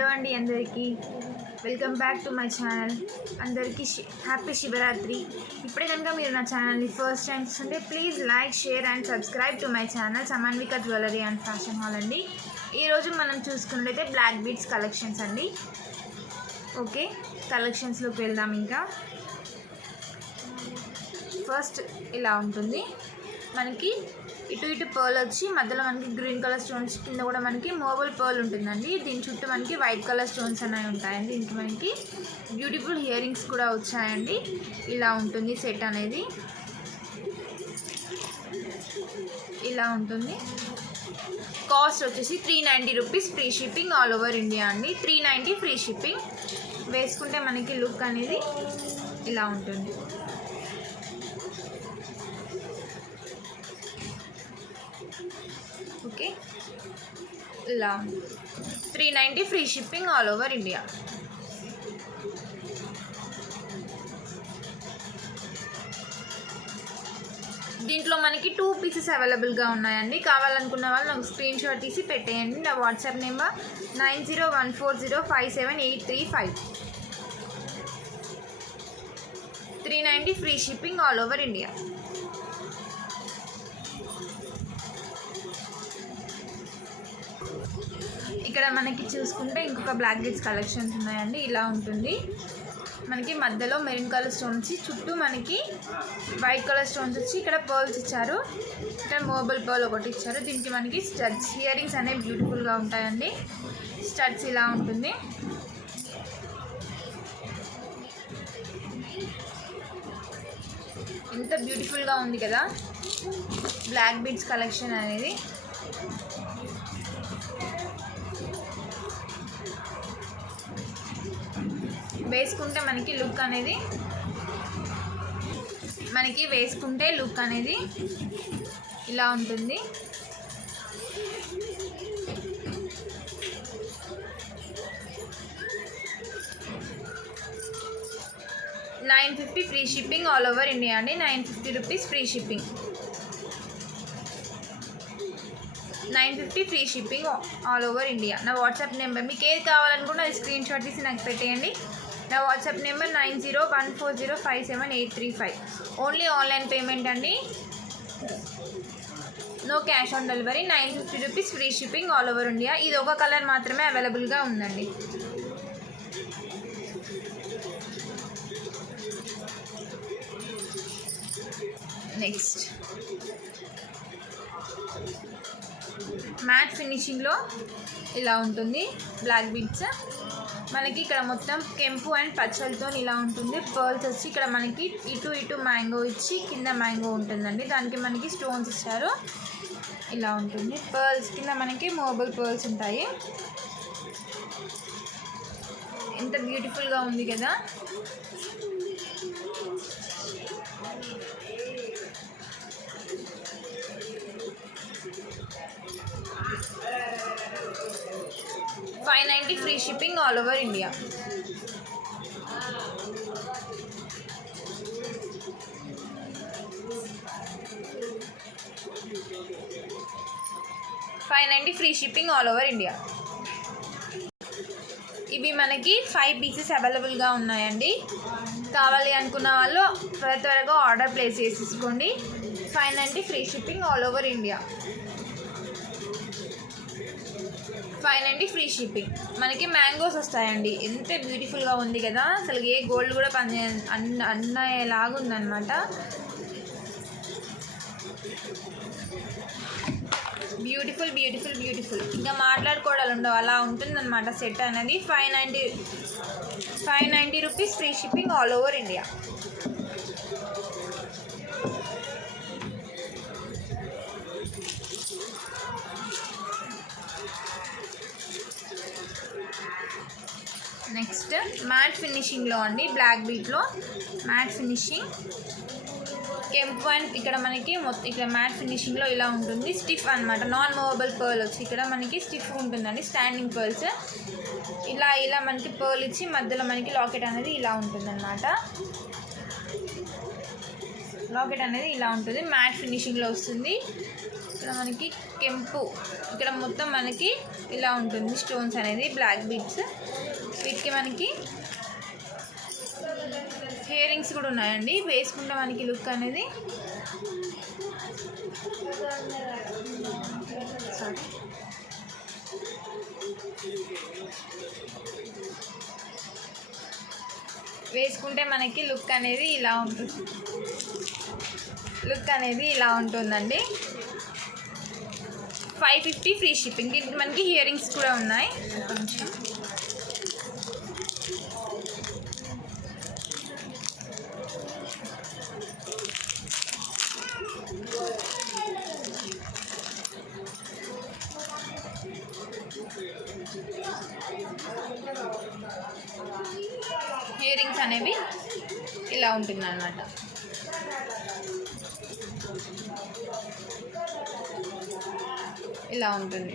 హలో అండి అందరికీ welcome back to my channel. అందరికీ హ్యాపీ శివరాత్రి. ఇప్పుడే కనుక మీరు నా ఛానల్ని ఫస్ట్ టైం చూస్తుంటే please like, share and subscribe to my channel Samanvika jewellery and fashion hall అండి. ఈరోజు మనం చూసుకున్నట్లయితే బ్లాక్ బీడ్స్ కలెక్షన్స్ అండి. ఓకే, కలెక్షన్స్లోకి వెళ్దాం. ఇంకా ఫస్ట్ ఇలా ఉంటుంది. మనకి ఇటు పర్ల్ వచ్చి మధ్యలో మనకి గ్రీన్ కలర్ స్టోన్స్, కింద కూడా మనకి మోబల్ పర్ల్ ఉంటుందండి. దీని చుట్టూ మనకి వైట్ కలర్ స్టోన్స్ అనేవి ఉంటాయండి. దీనికి మనకి బ్యూటిఫుల్ ఇయర్ రింగ్స్ కూడా వచ్చాయండి. ఇలా ఉంటుంది సెట్ అనేది. ఇలా ఉంటుంది. కాస్ట్ వచ్చేసి 390 rupees, free shipping all over India అండి. 390 ఫ్రీ షిప్పింగ్. వేసుకుంటే మనకి లుక్ అనేది ఇలా ఉంటుంది. ఓకే, ఇలా 390 free shipping all over India. దీంట్లో మనకి 2 పీసెస్ అవైలబుల్గా ఉన్నాయండి. కావాలనుకున్న వాళ్ళు నాకు స్క్రీన్ షాట్ తీసి పెట్టేయండి. నా WhatsApp number 9014057835. 390 free shipping all over India. ఇక్కడ మనకి చూసుకుంటే ఇంకొక బ్లాక్ బీడ్స్ కలెక్షన్స్ ఉన్నాయండి. ఇలా ఉంటుంది. మనకి మధ్యలో మెరూన్ కలర్ స్టోన్స్, చుట్టూ మనకి వైట్ కలర్ స్టోన్స్ వచ్చి ఇక్కడ పర్ల్స్ ఇచ్చారు. ఇక్కడ మోబల్ పర్ల్ ఒకటి ఇచ్చారు. దీనికి మనకి స్టడ్స్, ఇయర్ రింగ్స్ అనేవి బ్యూటిఫుల్గా ఉంటాయండి. స్టడ్స్ ఇలా ఉంటుంది. ఎంత బ్యూటిఫుల్గా ఉంది కదా బ్లాక్ బీడ్స్ కలెక్షన్ అనేది. వేసుకుంటే మనకి లుక్ అనేది ఇలా ఉంటుంది. $950 free shipping all over India అండి. 950 rupees free shipping. 950 free shipping all over India. నా వాట్సాప్ నెంబర్ మీకు ఏది కావాలనుకుంటే అది స్క్రీన్ షాట్ తీసి నాకు పెట్టేయండి. నా WhatsApp number 9014057835. Only online payment అండి, no cash on delivery. 950 rupees free shipping all over India. ఇది ఒక కలర్ మాత్రమే అవైలబుల్గా ఉందండి. నెక్స్ట్ మ్యాట్ ఫినిషింగ్లో ఇలా ఉంటుంది బ్లాక్ బీడ్స్. మనకి ఇక్కడ మొత్తం కెంపు అండ్ పచ్చలతో ఇలా ఉంటుంది. పర్ల్స్ వచ్చి ఇక్కడ మనకి ఇటు మ్యాంగో ఇచ్చి కింద మ్యాంగో ఉంటుందండి. దానికి మనకి స్టోన్స్ ఇచ్చారు. ఇలా ఉంటుంది. పర్ల్స్ కింద మనకి మోబల్ పర్ల్స్ ఉంటాయి. ఎంత బ్యూటిఫుల్గా ఉంది కదా. $590 free shipping all over India. $590 free shipping all over India. ఇవి మనకి 5 పీసెస్ అవైలబుల్గా ఉన్నాయండి. కావాలి అనుకున్న వాళ్ళు త్వరగా ఆర్డర్ ప్లేస్ చేసేసుకోండి. 590 free shipping all over India. 590 free shipping. మనకి మ్యాంగోస్ వస్తాయండి. ఎంత బ్యూటిఫుల్గా ఉంది కదా. అసలు ఏ గోల్డ్ కూడా అన్నలాగా ఉందన్నమాట. Beautiful beautiful beautiful. ఇంకా మాట్లాడుకోవడాలు ఉండవు, అలా ఉంటుందన్నమాట సెట్ అనేది. 590 rupees free shipping all over India. Next matte ఫినిషింగ్లో అండి. బ్లాక్ బీట్లో మ్యాట్ ఫినిషింగ్ కెంపు అండ్ ఇక్కడ మనకి ఇక్కడ మ్యాట్ ఫినిషింగ్లో ఇలా ఉంటుంది. స్టిఫ్ అనమాట, నాన్ మూవబుల్ పర్ల్ వచ్చి ఇక్కడ మనకి స్టిఫ్ ఉంటుందండి. స్టాండింగ్ పర్ల్స్ ఇలా మనకి పర్ల్ ఇచ్చి మధ్యలో మనకి లాకెట్ అనేది ఇలా ఉంటుందన్నమాట. లాకెట్ అనేది ఇలా ఉంటుంది. మ్యాట్ ఫినిషింగ్లో వస్తుంది. ఇక్కడ మనకి కెంపు, ఇక్కడ మొత్తం మనకి ఇలా ఉంటుంది స్టోన్స్ అనేది, బ్లాక్ బీడ్స్. వీటికి మనకి ఇయర్ రింగ్స్ కూడా ఉన్నాయండి. వేసుకుంటే మనకి లుక్ అనేది లుక్ అనేది ఇలా ఉంటుంది. ఉంటుందండి. 550 ఫ్రీ షిప్పింగ్. దీనికి మనకి ఇయర్ రింగ్స్ కూడా ఉన్నాయి. కొంచెం ఇయర్ రింగ్స్ అనేవి ఇలా ఉంటుంది అన్నమాట. ఇలా ఉంటుంది.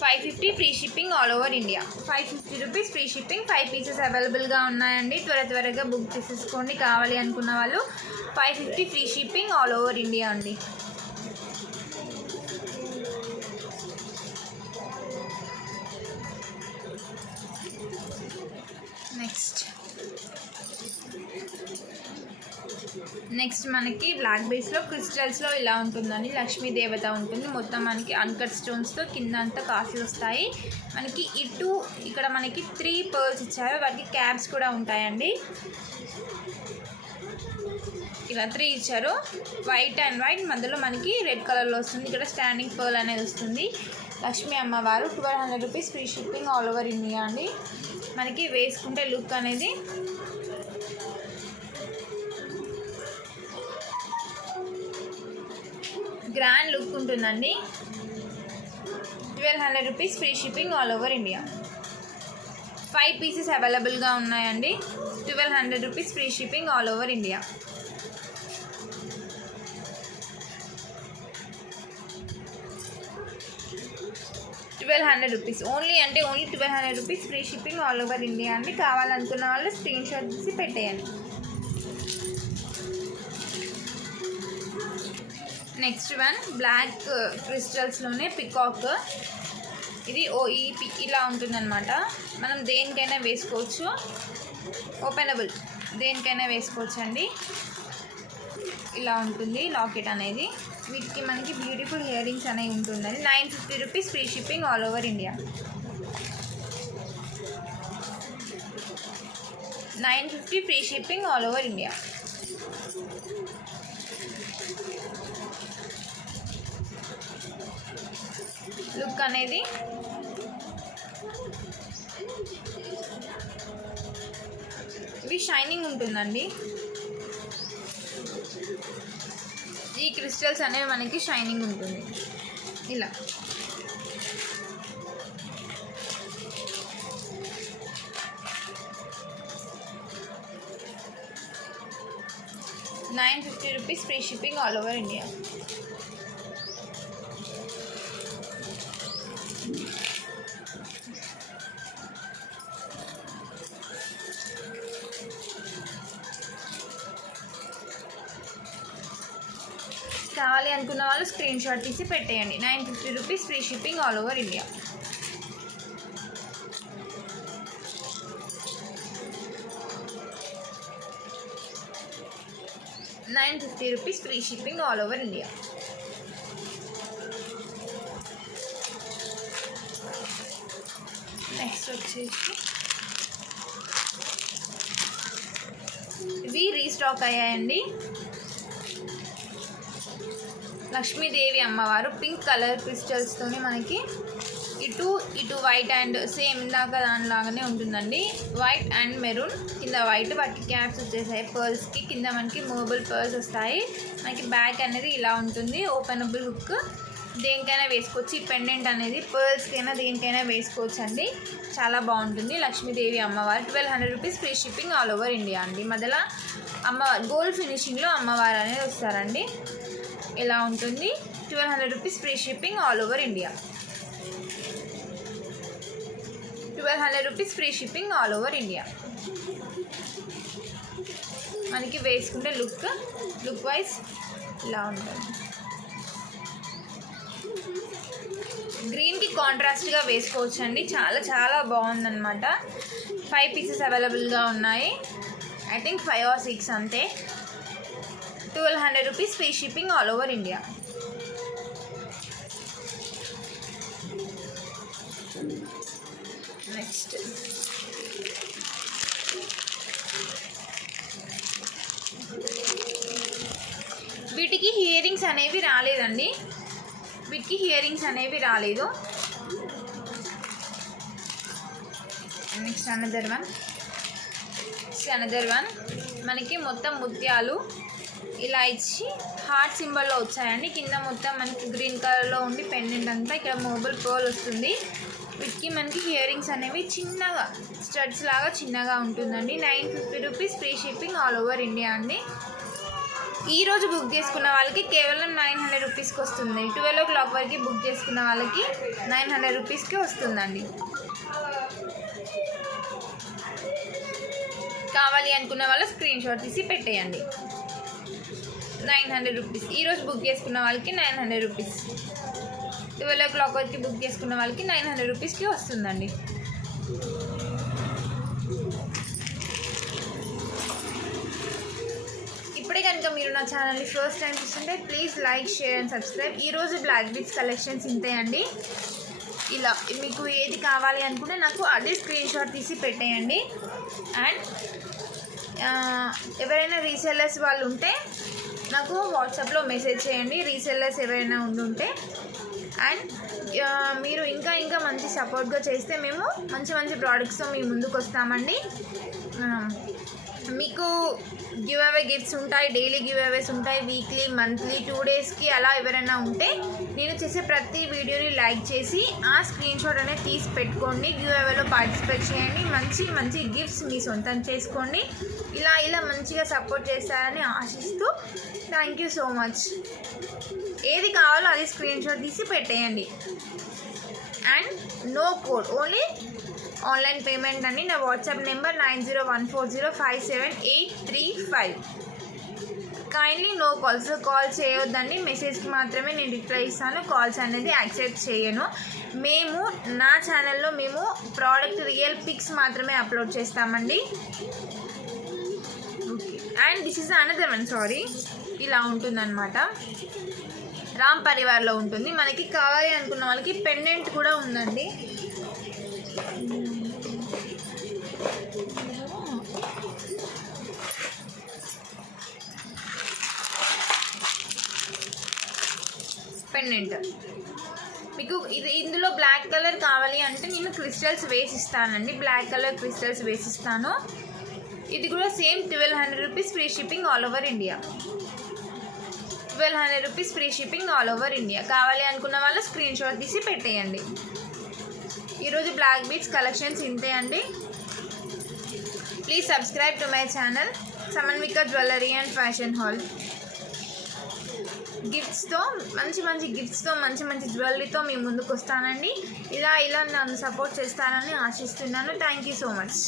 550 free shipping all over India. 550 rupees free shipping. 5 pieces అవైలబుల్గా ఉన్నాయండి. త్వరగా బుక్ చేసేసుకోండి కావాలి అనుకున్న వాళ్ళు. 550 free shipping all over India అండి. నెక్స్ట్ మనకి బ్లాక్ బేస్లో క్రిస్టల్స్లో ఇలా ఉంటుందండి. లక్ష్మీ దేవత ఉంటుంది. మొత్తం మనకి అన్కట్ స్టోన్స్తో కింద అంతా కాసులు వస్తాయి. మనకి ఇటు ఇక్కడ మనకి 3 పర్ల్స్ ఇచ్చారు. వాటికి క్యాప్స్ కూడా ఉంటాయండి. ఇలా 3 ఇచ్చారు. వైట్ అండ్ వైట్ మధ్యలో మనకి రెడ్ కలర్లో వస్తుంది. ఇక్కడ స్టాండింగ్ పర్ల్ అనేది వస్తుంది. లక్ష్మీ అమ్మవారు. 1200 rupees free shipping all over India అండి. మనకి వేసుకుంటే లుక్ అనేది గ్రాండ్ లుక్ ఉంటుందండి. 1200 rupees free shipping all over India. 5 pieces అవైలబుల్గా ఉన్నాయండి. 1200 rupees free shipping all over India. ₹1200 only 1200 rupees free shipping all over India అండి. కావాలనుకున్న వాళ్ళు స్క్రీన్ షాట్ తీసి పెట్టేయండి. నెక్స్ట్ వన్ బ్లాక్ క్రిస్టల్స్లోనే పికాక్. ఇది ఇలా ఉంటుందన్నమాట. మనం దేనికైనా వేసుకోవచ్చు. ఓపెనబుల్ దేనికైనా వేసుకోవచ్చు అండి. ఇలా ఉంటుంది లాకెట్ అనేది. వీటికి మనకి బ్యూటిఫుల్ ఇయర్ రింగ్స్ అనేవి ఉంటుందండి. 950 rupees free shipping all over India. 950 free shipping all over India. Look అనేది ఇవి షైనింగ్ ఉంటుందండి. ఈ క్రిస్టల్స్ అనేవి మనకి షైనింగ్ ఉంటుంది. ఇలా ₹950 free shipping all over India. కావాలి అనుకున్న వాళ్ళు స్క్రీన్ షాట్ తీసి పెట్టేయండి. 950 rupees free shipping all over India. ₹950 free shipping all over India. Next వచ్చేసి ఇవి రీస్టాక్ అయ్యాయండి. లక్ష్మీదేవి అమ్మవారు పింక్ కలర్ క్రిస్టల్స్తోని మనకి ఇటు వైట్ అండ్ సేమ్ ఇందాక దానిలాగానే ఉంటుందండి. వైట్ అండ్ మెరూన్ కింద వైట్. వాటి క్యాప్స్ వచ్చేసాయి పర్ల్స్కి. కింద మనకి మూవబుల్ పర్ల్స్ వస్తాయి. మనకి బ్యాక్ అనేది ఇలా ఉంటుంది. Openable hook. దేనికైనా వేసుకోవచ్చు. ఈ పెండెంట్ అనేది పర్ల్స్కైనా దేనికైనా వేసుకోవచ్చు అండి. చాలా బాగుంటుంది. లక్ష్మీదేవి అమ్మవారు. 1200 rupees free shipping all over India అండి. మధ్యలో గోల్డ్ ఫినిషింగ్లో అమ్మవారు అనేది వస్తారండి. ఇలా ఉంటుంది. 1200 rupees free shipping all over India. 1200 rupees free shipping all over India. మనకి వేసుకుంటే లుక్ వైజ్ ఇలా ఉంటుంది. గ్రీన్కి కాంట్రాస్ట్గా వేసుకోవచ్చు అండి. చాలా చాలా బాగుందన్నమాట. 5 పీసెస్ అవైలబుల్గా ఉన్నాయి. ఐ థింక్ 5 or 6 అంతే. 1200 rupees free shipping all over India. Next వీటికి హియరింగ్స్ అనేవి రాలేదండి. వీటికి హియరింగ్స్ అనేవి రాలేదు. నెక్స్ట్ అనదర్ వన్ మనకి మొత్తం ముత్యాలు ఇలా ఇచ్చి హార్ట్ సింబల్లో వచ్చాయండి. కింద మొత్తం మనకి గ్రీన్ కలర్లో ఉండి పెండెంట్ అంతా ఇక్కడ మోబుల్ పర్ల్ వస్తుంది. వీటికి మనకి హియరింగ్స్ అనేవి చిన్నగా స్టడ్స్ లాగా చిన్నగా ఉంటుందండి. 950 rupees free shipping all over India అండి. ఈరోజు బుక్ చేసుకున్న వాళ్ళకి కేవలం 900 రూపీస్కి వస్తుంది. 12 o'clock వరకు బుక్ చేసుకున్న వాళ్ళకి 900 రూపీస్కి వస్తుందండి. కావాలి అనుకున్న వాళ్ళు స్క్రీన్ షాట్ తీసి పెట్టేయండి. 900 రూపీస్. ఈరోజు బుక్ చేసుకున్న వాళ్ళకి 900 రూపీస్. 12 o'clock వరకు బుక్ చేసుకున్న వాళ్ళకి 900 రూపీస్కి వస్తుందండి. ఇప్పుడే కనుక మీరు నా ఛానల్ని ఫస్ట్ టైం చూస్తుంటే please like, share and subscribe. ఈరోజు బ్లాక్ బీడ్స్ కలెక్షన్స్ ఇంతే అండి. ఇలా మీకు ఏది కావాలి అనుకుంటే నాకు అదే స్క్రీన్ షాట్ తీసి పెట్టేయండి. అండ్ ఎవరైనా రీసెల్లర్స్ వాళ్ళు ఉంటే నాకు వాట్సాప్లో మెసేజ్ చేయండి. రీసెల్లర్స్ ఎవరైనా ఉండుంటే. అండ్ మీరు ఇంకా మంచి సపోర్ట్గా చేస్తే మేము మంచి ప్రోడక్ట్స్తో మీ ముందుకు వస్తామండి. మీకు గివ్ అవే గిఫ్ట్స్ ఉంటాయి, డైలీ గివ్ అవేస్ ఉంటాయి, వీక్లీ, మంత్లీ, 2 daysకి అలా ఎవరైనా ఉంటే నేను చేసే ప్రతి వీడియోని లైక్ చేసి ఆ స్క్రీన్ షాట్ అనేది తీసి పెట్టుకోండి. గివ్ అవేలో పార్టిసిపేట్ చేయండి. మంచి గిఫ్ట్స్ మీ సొంతం చేసుకోండి. ఇలా మంచిగా సపోర్ట్ చేస్తారని ఆశిస్తూ థ్యాంక్ యూ సో మచ్. ఏది కావాలో అది స్క్రీన్ షాట్ తీసి పెట్టేయండి. And no code, only online payment అండి. నా WhatsApp number 9014057835. Kindly no calls. Call చేయొద్దండి. మెసేజ్కి మాత్రమే నేను రిప్లై ఇస్తాను. కాల్స్ అనేది యాక్సెప్ట్ చేయను. నా ఛానల్లో మేము ప్రోడక్ట్ రియల్ పిక్స్ మాత్రమే అప్లోడ్ చేస్తామండి. And this is another one. Sorry, ఇలా ఉంటుందన్నమాట. రామ్ పరివార్లో ఉంటుంది. మనకి కావాలి అనుకున్న వాళ్ళకి పెండెంట్ కూడా ఉందండి. పెండెంట్ మీకు ఇందులో బ్లాక్ కలర్ కావాలి అంటే నేను క్రిస్టల్స్ వేసిస్తానండి. బ్లాక్ కలర్ క్రిస్టల్స్ వేసిస్తాను. ఇది కూడా same 1200 rupees free shipping all over India. 1200 rupees free shipping all over India. కావాలి అనుకున్న వాళ్ళు స్క్రీన్ షాట్ తీసి పెట్టేయండి. ఈరోజు బ్లాక్ బీడ్స్ కలెక్షన్స్ ఇంతే అండి. Please subscribe to my channel Samanvika jewellery and fashion hall. గిఫ్ట్స్తో మంచి గిఫ్ట్స్తో మంచి జ్యువెలరీతో మీ ముందుకు వస్తానండి. ఇలా నన్ను సపోర్ట్ చేస్తానని ఆశిస్తున్నాను. Thank you so much.